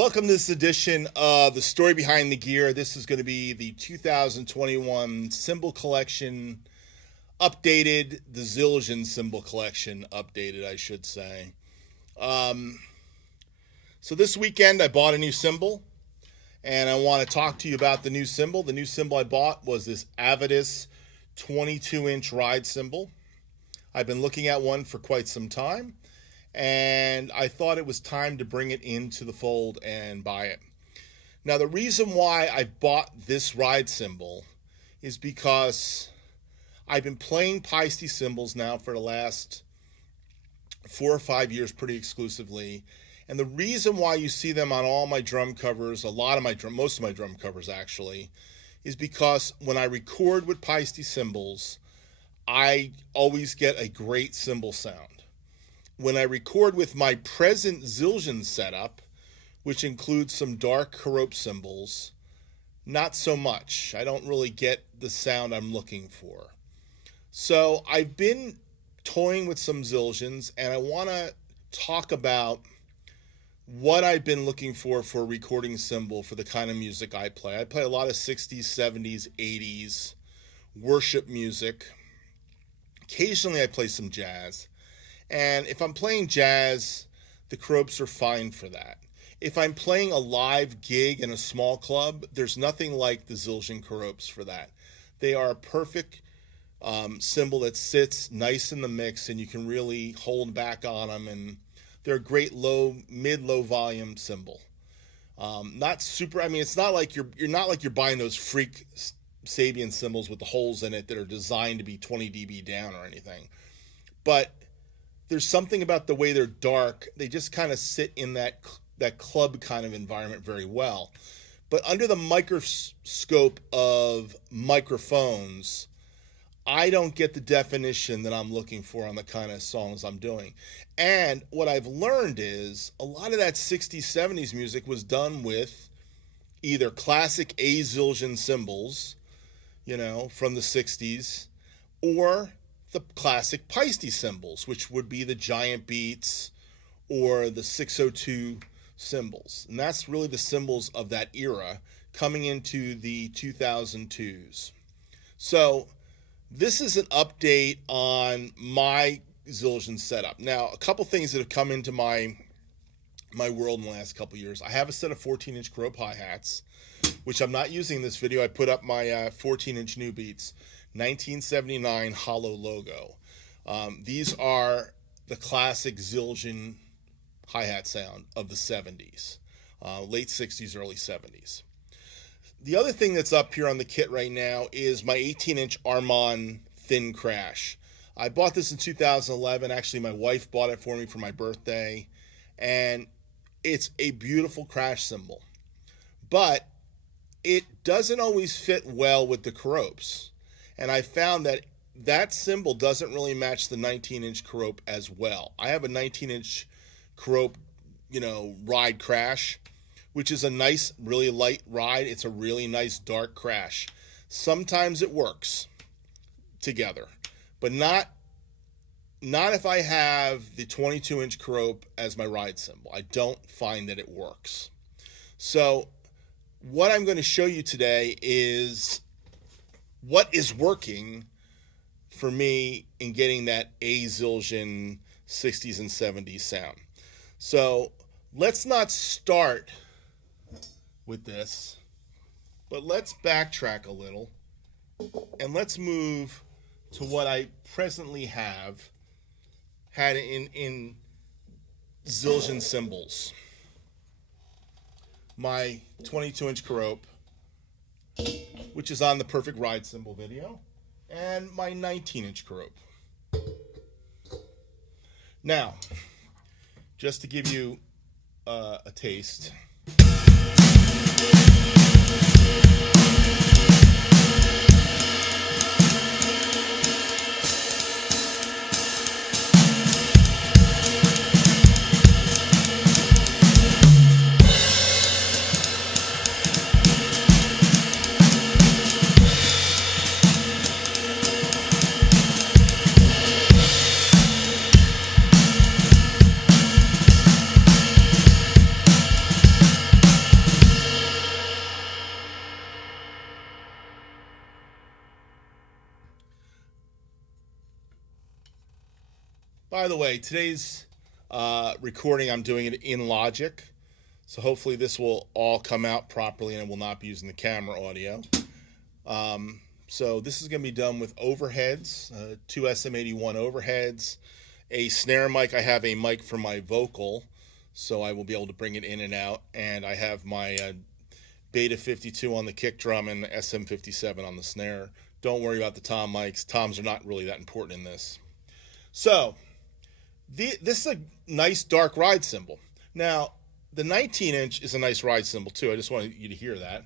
Welcome to this edition of The Story Behind the Gear. This is going to be the 2021 cymbal collection updated, the Zildjian cymbal collection updated, I should say. So this weekend I bought a new cymbal, and I want to talk to you about the new cymbal. The new cymbal I bought was this Avedis 22-inch ride cymbal. I've been looking at one for quite some time, and I thought it was time to bring it into the fold and buy it. Now, the reason why I bought this ride cymbal is because I've been playing Paiste cymbals now for the last 4 or 5 years pretty exclusively. And the reason why you see them on all my drum covers, most of my drum covers actually, is because when I record with Paiste cymbals, I always get a great cymbal sound. When I record with my present Zildjian setup, which includes some dark Carope cymbals, not so much. I don't really get the sound I'm looking for. So I've been toying with some Zildjians, and I want to talk about what I've been looking for a recording cymbal for the kind of music I play. I play a lot of 60s, 70s, 80s, worship music. Occasionally I play some jazz. And if I'm playing jazz, the Caropes are fine for that. If I'm playing a live gig in a small club, there's nothing like the Zildjian Caropes for that. They are a perfect cymbal that sits nice in the mix, and you can really hold back on them, and they're a great mid-low volume cymbal. Not super. I mean, it's not like you're not like you're buying those freak Sabian cymbals with the holes in it that are designed to be 20 dB down or anything. But there's something about the way they're dark. They just kind of sit in that club kind of environment very well. But under the microscope of microphones, I don't get the definition that I'm looking for on the kind of songs I'm doing. And what I've learned is a lot of that 60s, 70s music was done with either classic Zildjian cymbals, from the 60s, or the classic Paiste cymbals, which would be the giant beats or the 602 cymbals. And that's really the cymbals of that era coming into the 2002s. So this is an update on my Zildjian setup. Now, a couple things that have come into my world in the last couple years. I have a set of 14-inch Carope hi-hats, which I'm not using in this video. I put up my 14-inch New Beats 1979 hollow logo. These are the classic Zildjian hi-hat sound of the 70s, late 60s, early 70s. The other thing that's up here on the kit right now is my 18-inch Armand Thin Crash. I bought this in 2011. Actually, my wife bought it for me for my birthday, and it's a beautiful crash cymbal. But it doesn't always fit well with the Caropes. And I found that cymbal doesn't really match the 19-inch Carope as well. I have a 19-inch Carope, ride crash, which is a nice, really light ride. It's a really nice dark crash. Sometimes it works together, but not if I have the 22-inch Carope as my ride cymbal. I don't find that it works. So what I'm going to show you today is what is working for me in getting that Zildjian 60s and 70s sound. So let's not start with this, but let's backtrack a little and let's move to what I presently had in Zildjian cymbals. My 22-inch Carope, which is on the Perfect Ride cymbal video, and my 19-inch Carope. Now, just to give you a taste. By the way, today's recording, I'm doing it in Logic. So hopefully this will all come out properly and I will not be using the camera audio. So this is going to be done with overheads, two SM81 overheads, a snare mic. I have a mic for my vocal, so I will be able to bring it in and out. And I have my Beta 52 on the kick drum and SM57 on the snare. Don't worry about the tom mics. Toms are not really that important in this. So this is a nice dark ride cymbal. Now, the 19-inch is a nice ride cymbal too. I just wanted you to hear that.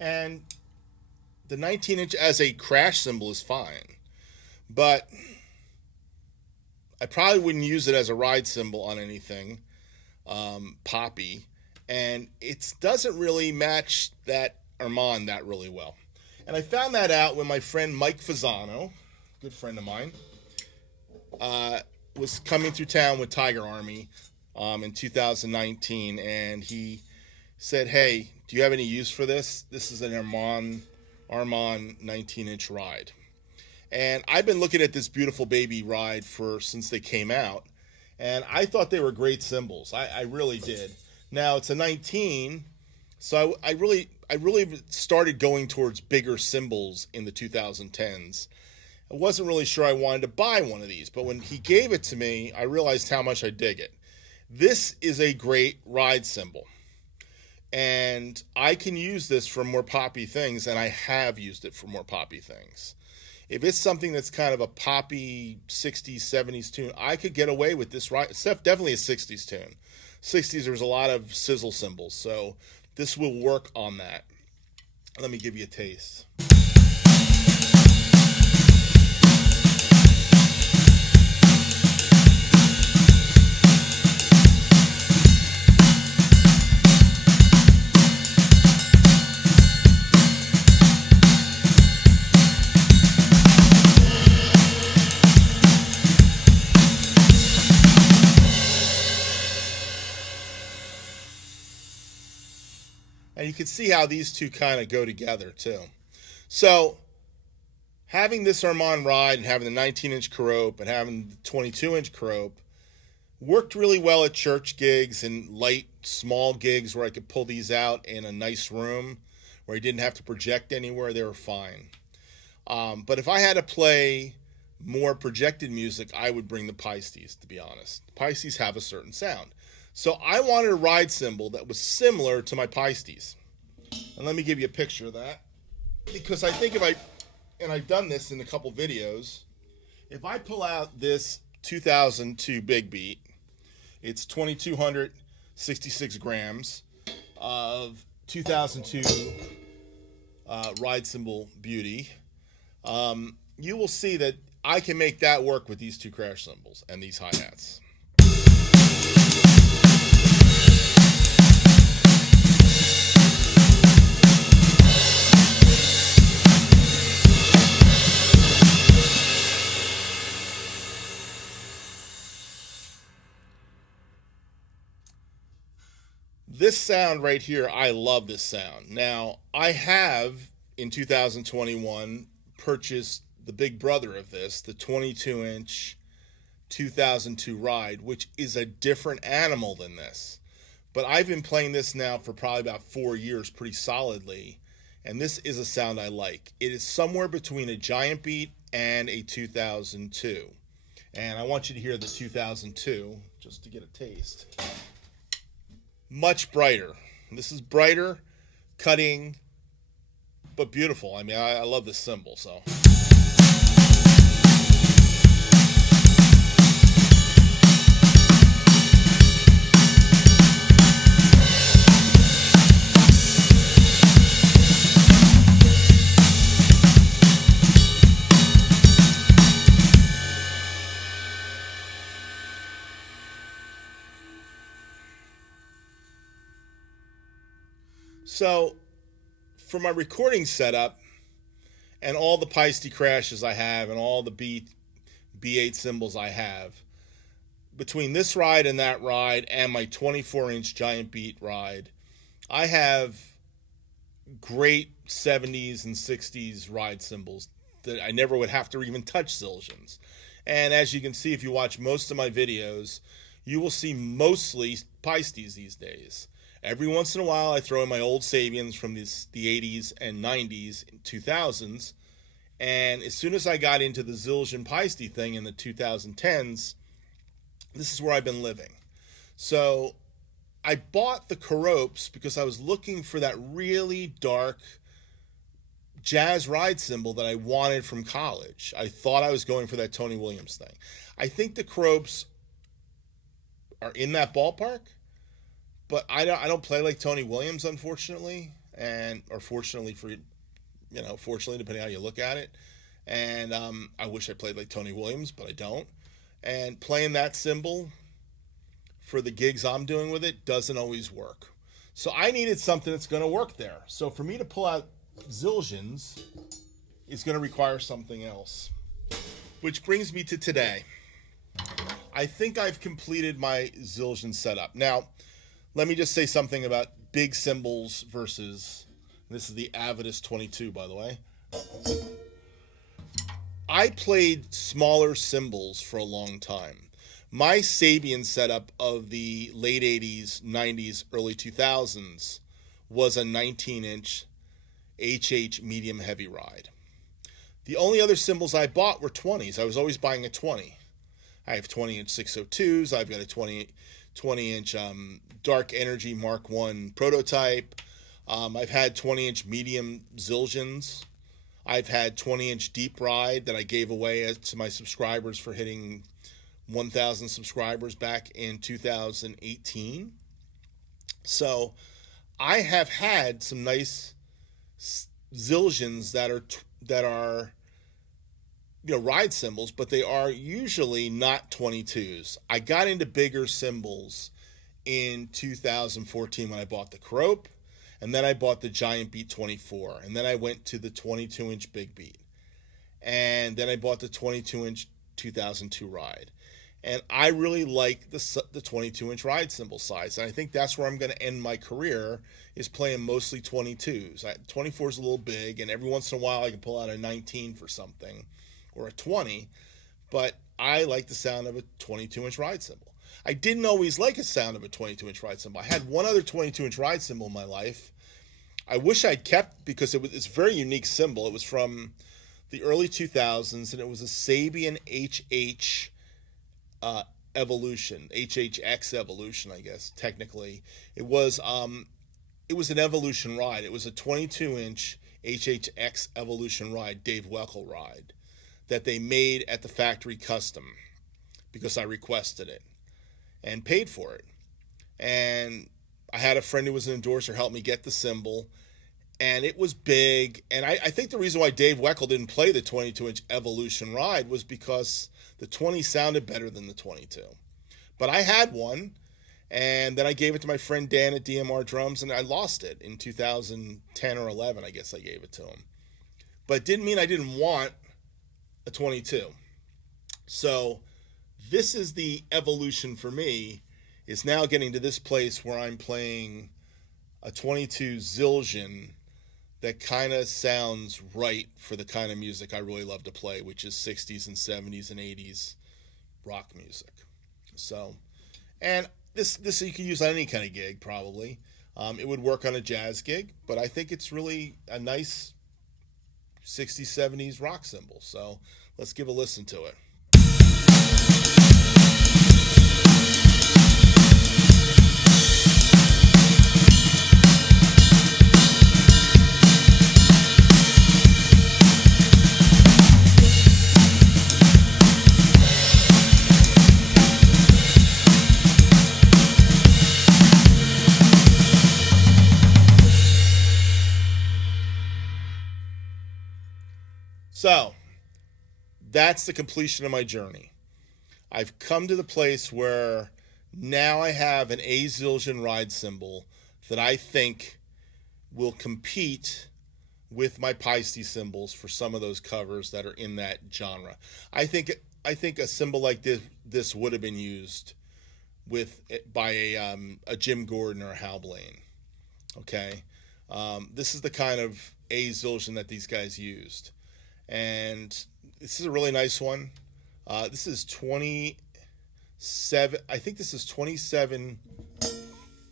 And the 19-inch as a crash cymbal is fine, but I probably wouldn't use it as a ride cymbal on anything poppy, and it doesn't really match that Armand that really well. And I found that out when my friend Mike Fasano, good friend of mine, was coming through town with Tiger Army in 2019, and he said, "Hey, do you have any use for this? This is an Armand 19-inch ride." And I've been looking at this beautiful baby ride since they came out, and I thought they were great cymbals. I really did. Now it's a 19, so I really started going towards bigger cymbals in the 2010s. I wasn't really sure I wanted to buy one of these, but when he gave it to me, I realized how much I dig it. This is a great ride cymbal. And I can use this for more poppy things, and I have used it for more poppy things. If it's something that's kind of a poppy 60s, 70s tune, I could get away with this ride. It's definitely a 60s tune. 60s, there's a lot of sizzle cymbals, so this will work on that. Let me give you a taste. And you can see how these two kind of go together too. So having this Armand ride and having the 19-inch Carope and having the 22-inch Carope worked really well at church gigs and light, small gigs where I could pull these out in a nice room where I didn't have to project anywhere. They were fine. But if I had to play more projected music, I would bring the Paistes, to be honest. Paistes have a certain sound. So I wanted a ride cymbal that was similar to my Paistes. And let me give you a picture of that. Because I think and I've done this in a couple videos, if I pull out this 2002 Big Beat, it's 2,266 grams of 2002 ride cymbal beauty. You will see that I can make that work with these two crash cymbals and these hi-hats. This sound right here, I love this sound. Now, I have, in 2021, purchased the big brother of this, the 22-inch 2002 Ride, which is a different animal than this. But I've been playing this now for probably about 4 years pretty solidly, and this is a sound I like. It is somewhere between a Giant Beat and a 2002. And I want you to hear the 2002, just to get a taste. Much brighter. This is brighter, cutting, but beautiful. I mean, I love this cymbal, so. So for my recording setup and all the Paiste crashes I have and all the B8 cymbals I have, between this ride and that ride and my 24-inch giant beat ride, I have great 70s and 60s ride cymbals that I never would have to even touch Zildjians. And as you can see, if you watch most of my videos, you will see mostly Paistes these days. Every once in a while, I throw in my old Sabians from the 80s and 90s and 2000s. And as soon as I got into the Zildjian Paiste thing in the 2010s, this is where I've been living. So I bought the Keropes because I was looking for that really dark jazz ride cymbal that I wanted from college. I thought I was going for that Tony Williams thing. I think the Keropes are in that ballpark, but I don't play like Tony Williams, unfortunately, or fortunately for, fortunately, depending on how you look at it. And I wish I played like Tony Williams, but I don't. And playing that cymbal for the gigs I'm doing with it doesn't always work. So I needed something that's going to work there. So for me to pull out Zildjians is going to require something else. Which brings me to today. I think I've completed my Zildjian setup. Now, let me just say something about big cymbals versus, this is the Avedis 22, by the way. I played smaller cymbals for a long time. My Sabian setup of the late 80s, 90s, early 2000s was a 19-inch HH medium heavy ride. The only other cymbals I bought were 20s. I was always buying a 20. I have 20-inch 602s. I've got a 20-inch Dark Energy Mark I prototype. I've had 20-inch medium Zildjians. I've had 20-inch deep ride that I gave away to my subscribers for hitting 1,000 subscribers back in 2018. So I have had some nice Zildjians that are ride cymbals, but they are usually not 22s. I got into bigger cymbals in 2014 when I bought the Kerope, and then I bought the Giant Beat 24, and then I went to the 22-inch Big Beat, and then I bought the 22-inch 2002 ride. And I really like the 22-inch ride cymbal size, and I think that's where I'm going to end my career, is playing mostly 22s. 24 is a little big, and every once in a while I can pull out a 19 for something, or a 20, but I like the sound of a 22-inch ride cymbal. I didn't always like the sound of a 22-inch ride cymbal. I had one other 22-inch ride cymbal in my life. I wish I'd kept, because it's a very unique cymbal. It was from the early 2000s, and it was a Sabian HH Evolution, HHX Evolution, I guess, technically. It was an Evolution ride. It was a 22-inch HHX Evolution ride, Dave Weckl ride, that they made at the factory custom because I requested it and paid for it. And I had a friend who was an endorser help me get the cymbal, and it was big. And I think the reason why Dave Weckl didn't play the 22-inch Evolution ride was because the 20 sounded better than the 22. But I had one, and then I gave it to my friend Dan at DMR Drums, and I lost it in 2010 or 11, I guess I gave it to him. But it didn't mean I didn't want a 22. So this is the evolution for me, is now getting to this place where I'm playing a 22 Zildjian that kind of sounds right for the kind of music I really love to play, which is 60s and 70s and 80s rock music. So, and this you can use on any kind of gig, probably. It would work on a jazz gig, but I think it's really a nice 60s, 70s rock cymbal. So let's give a listen to it. So that's the completion of my journey. I've come to the place where now I have an A Zildjian ride cymbal that I think will compete with my Paiste cymbals for some of those covers that are in that genre. I think a cymbal like this would have been used by a Jim Gordon or a Hal Blaine. Okay, this is the kind of A Zildjian that these guys used, and this is a really nice one. This is 27. I think this is 27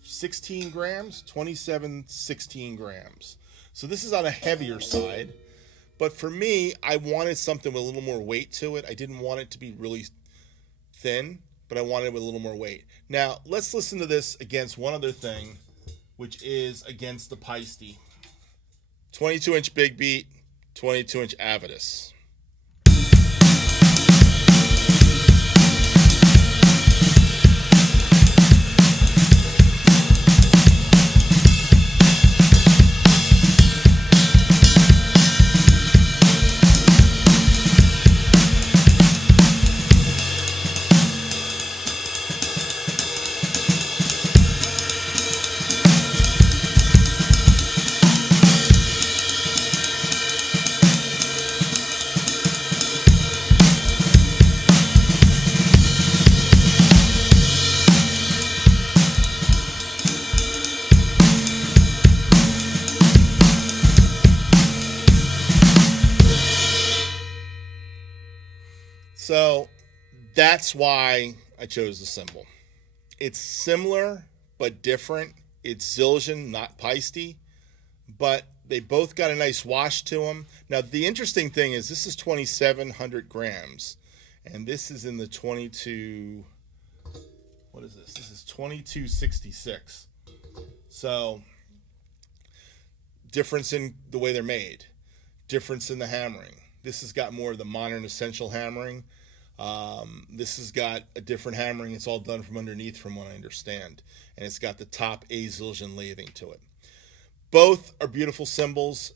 16 grams. 27 16 grams. So this is on a heavier side, but for me, I wanted something with a little more weight to it. I didn't want it to be really thin, but I wanted it with a little more weight. Now, let's listen to this against one other thing, which is against the Paiste. 22-inch Big Beat, 22-inch Avedis. So that's why I chose the Cymbal. It's similar but different. It's Zildjian, not Paiste, but they both got a nice wash to them. Now, the interesting thing is this is 2,700 grams, and this is in the 22, what is this? This is 2266. So, difference in the way they're made, difference in the hammering. This has got more of the modern essential hammering. This has got a different hammering. It's all done from underneath from what I understand. And it's got the top A Zildjian lathing to it. Both are beautiful cymbals.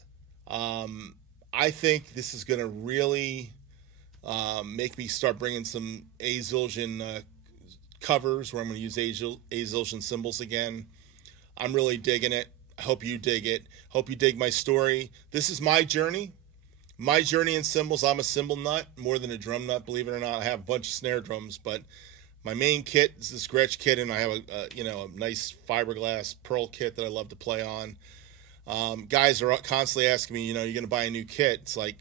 I think this is going to really make me start bringing some A Zildjian covers where I'm going to use A Zildjian cymbals again. I'm really digging it. I hope you dig it. Hope you dig my story. This is my journey. My journey in cymbals. I'm a cymbal nut more than a drum nut, believe it or not. I have a bunch of snare drums, but my main kit is this Gretsch kit, and I have a nice fiberglass Pearl kit that I love to play on. Guys are constantly asking me, you're going to buy a new kit. It's like,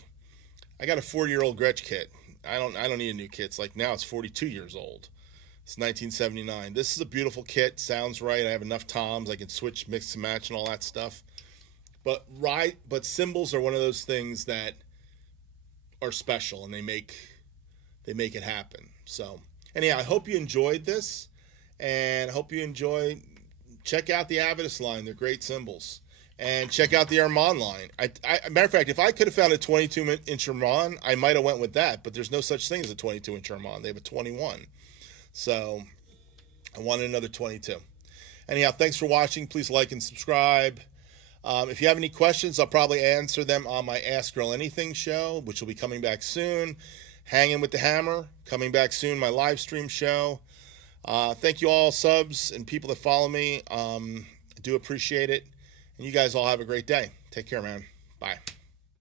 I got a 40-year-old Gretsch kit. I don't need a new kit. It's like now it's 42 years old. It's 1979. This is a beautiful kit. Sounds right. I have enough toms. I can switch, mix and match, and all that stuff. But cymbals are one of those things that are special, and they make it happen. So anyhow, I hope you enjoyed this, and I hope you check out the Avedis line. They're great cymbals. And check out the Armand line. Matter of fact, if I could have found a 22-inch Armand, I might have went with that, but there's no such thing as a 22-inch Armand. They have a 21. So I wanted another 22. Anyhow, thanks for watching. Please like and subscribe. If you have any questions, I'll probably answer them on my Ask Earl Anything show, which will be coming back soon. Hanging with the Hammer, coming back soon, my live stream show. Thank you all subs and people that follow me. I do appreciate it. And you guys all have a great day. Take care, man. Bye.